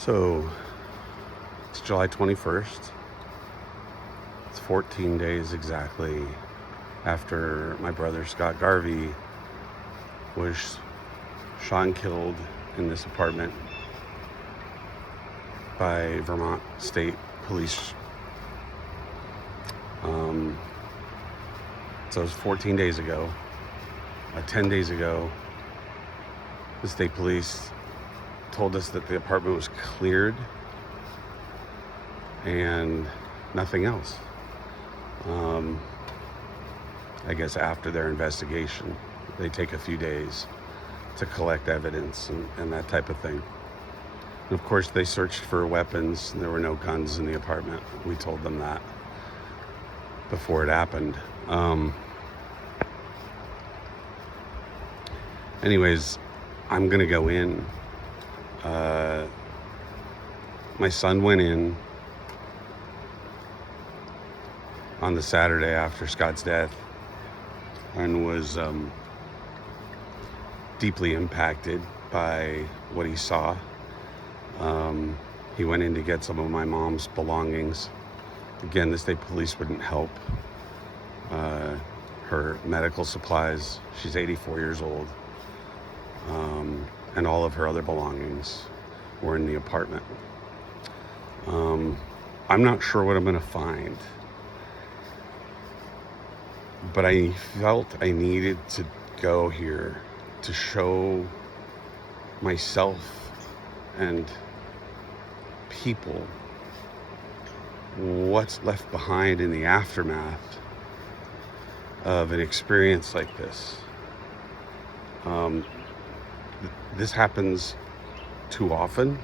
So it's July 21st. It's 14 days exactly after my brother Scott Garvey was shot and killed in this apartment by Vermont State Police. So it was 14 days ago. 10 days ago, the state police told us that the apartment was cleared and nothing else. I guess after their investigation, they take a few days to collect evidence and that type of thing. And of course, they searched for weapons. There were no guns in the apartment. We told them that before it happened. Anyways, I'm gonna go in. My son went in on the Saturday after Scott's death and was deeply impacted by what he saw. He went in to get some of my mom's belongings. Again, the state police wouldn't help. Her medical supplies, she's 84 years old, and all of her other belongings were in the apartment. I'm not sure what I'm gonna find, but I felt I needed to go here to show myself and people what's left behind in the aftermath of an experience like this. This happens too often,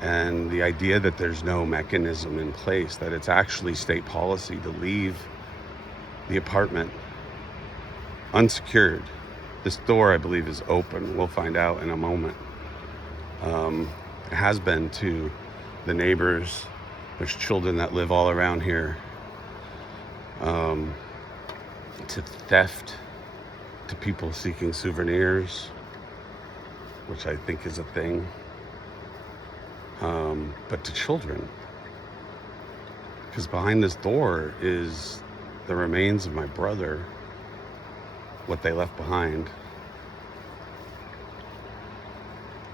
and the idea that there's no mechanism in place, that it's actually state policy to leave the apartment unsecured. This door, I believe, is open. We'll find out in a moment. It has been to the neighbors. There's children that live all around here. To theft, to people seeking souvenirs, which I think is a thing. But to children, because behind this door is the remains of my brother, what they left behind.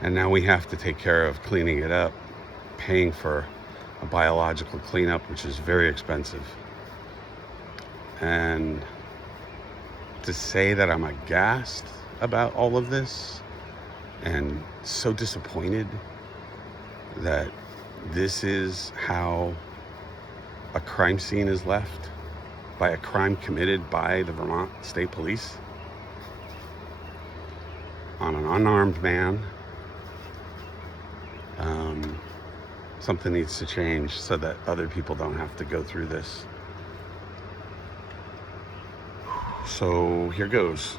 And now we have to take care of cleaning it up, paying for a biological cleanup, which is very expensive. And to say that I'm aghast about all of this and so disappointed that this is how a crime scene is left by a crime committed by the Vermont State Police on an unarmed man. Something needs to change so that other people don't have to go through this. So here goes.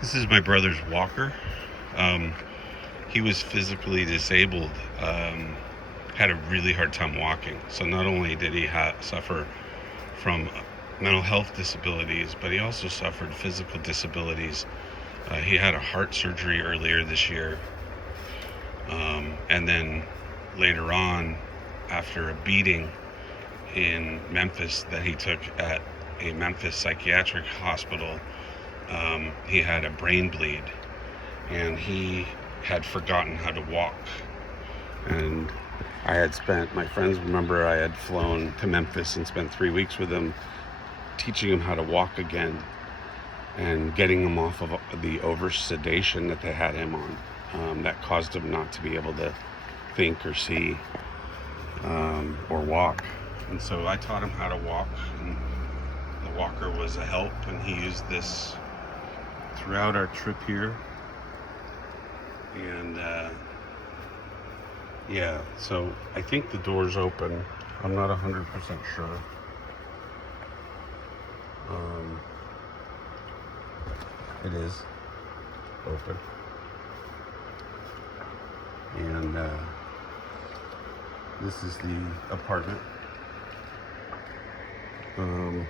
This is my brother's walker. He was physically disabled, had a really hard time walking. So not only did he suffer from mental health disabilities, but he also suffered physical disabilities. He had a heart surgery earlier this year. And then later on, after a beating in Memphis that he took at a Memphis psychiatric hospital, he had a brain bleed, and he had forgotten how to walk. And my friends remember I had flown to Memphis and spent 3 weeks with him, teaching him how to walk again and getting him off of the over sedation that they had him on, that caused him not to be able to think or see or walk. And so I taught him how to walk, and the walker was a help, and he used this throughout our trip here. And yeah, so I think the door's open. I'm not 100% sure. It is. open. And this is the apartment. And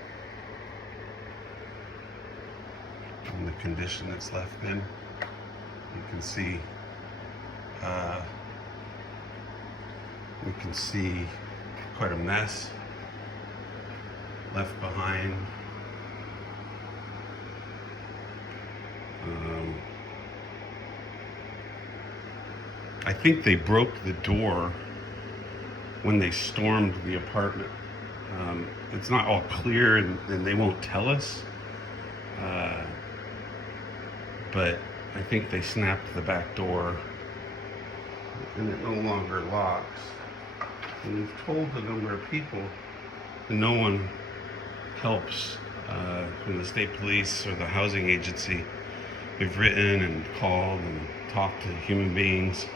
the condition it's left in. You can see quite a mess left behind. I think they broke the door when they stormed the apartment. It's not all clear, and they won't tell us. But I think they snapped the back door, and it no longer locks. And we've told a number of people, and no one helps from the state police or the housing agency. We've written and called and talked to human beings.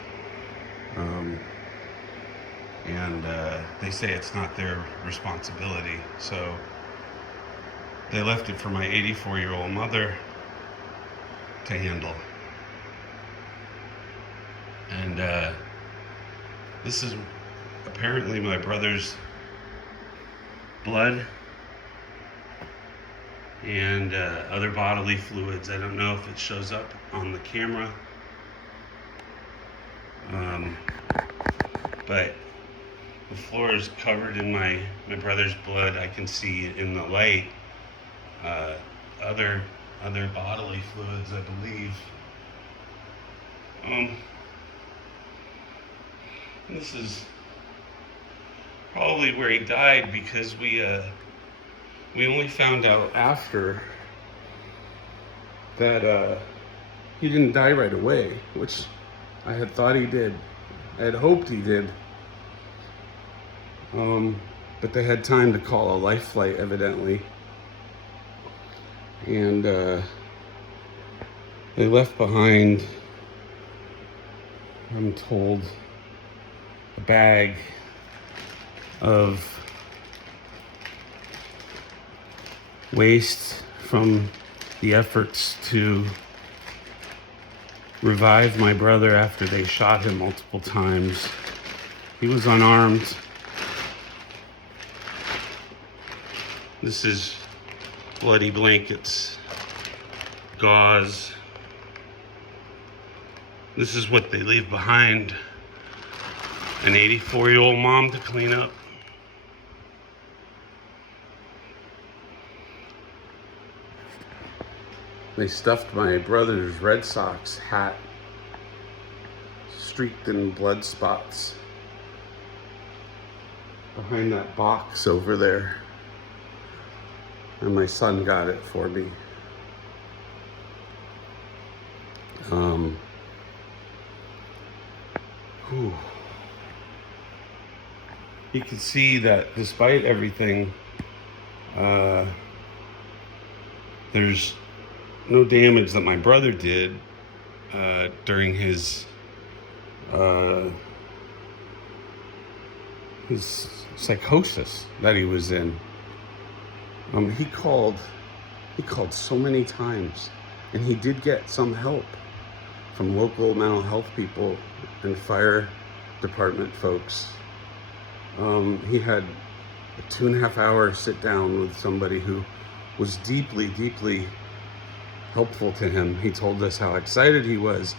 And they say it's not their responsibility. So they left it for my 84-year-old mother to handle. And this is apparently my brother's blood and other bodily fluids. I don't know if it shows up on the camera. But the floor is covered in my brother's blood. I can see in the light other bodily fluids, I believe. This is probably where he died, because we only found out after that he didn't die right away, which I had thought he did. I had hoped he did. But they had time to call a life flight, evidently. And they left behind, I'm told, a bag of waste from the efforts to revive my brother after they shot him multiple times. He was unarmed. This is bloody blankets, gauze. This is what they leave behind an 84-year-old mom to clean up. They stuffed my brother's Red Sox hat, streaked in blood spots, behind that box over there. And my son got it for me. You can see that despite everything, there's no damage that my brother did during his psychosis that he was in. He called so many times, and he did get some help from local mental health people and fire department folks. He had a 2.5 hour sit down with somebody who was deeply, deeply helpful to him. He told us how excited he was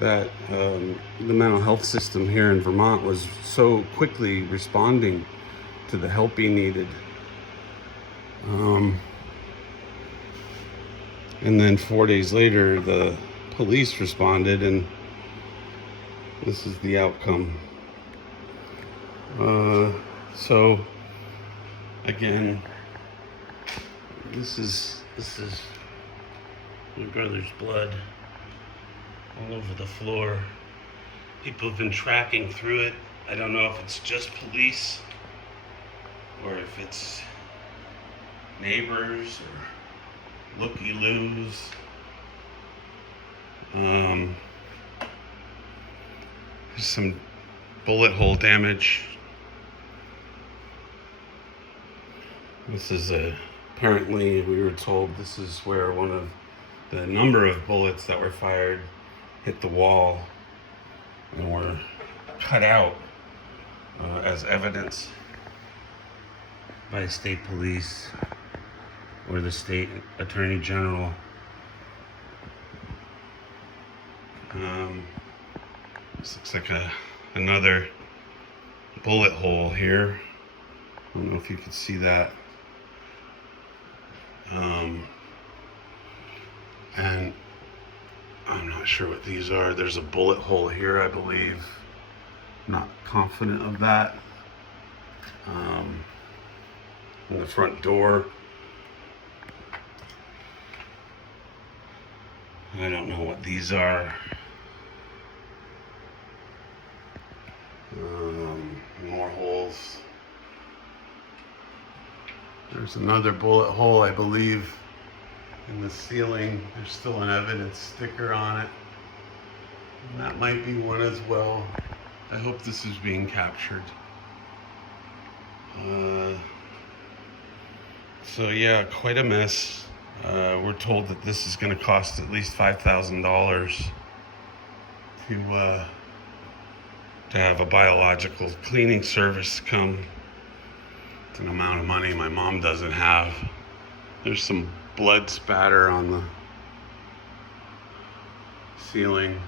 that the mental health system here in Vermont was so quickly responding to the help he needed. And then 4 days later, the police responded, and this is the outcome. So again, this is my brother's blood all over the floor. People have been tracking through it. I don't know if it's just police or if it's neighbors or looky-loos. There's some bullet hole damage. This is apparently, we were told, this is where one of the number of bullets that were fired hit the wall and were cut out as evidence by state police or the state attorney general. This looks like another bullet hole here. I don't know if you can see that. And I'm not sure what these are. There's a bullet hole here, I believe. Not confident of that. In the front door. I don't know what these are. More holes. There's another bullet hole, I believe, in the ceiling. There's still an evidence sticker on it. And that might be one as well. I hope this is being captured. So yeah, quite a mess. We're told that this is going to cost at least $5,000 to have a biological cleaning service come. It's an amount of money my mom doesn't have. There's some blood spatter on the ceiling.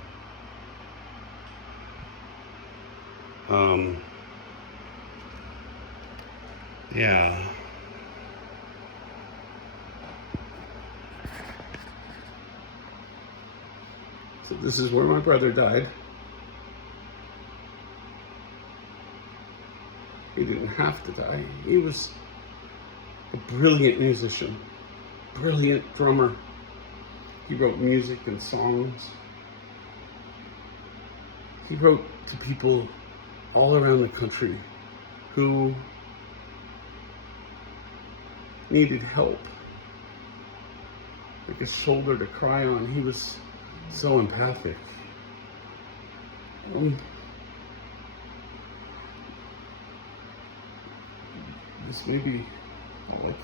Yeah. So this is where my brother died. He didn't have to die. He was a brilliant musician, brilliant drummer. He wrote music and songs. He wrote to people all around the country who needed help, like a shoulder to cry on. He was so empathic. This maybe, I like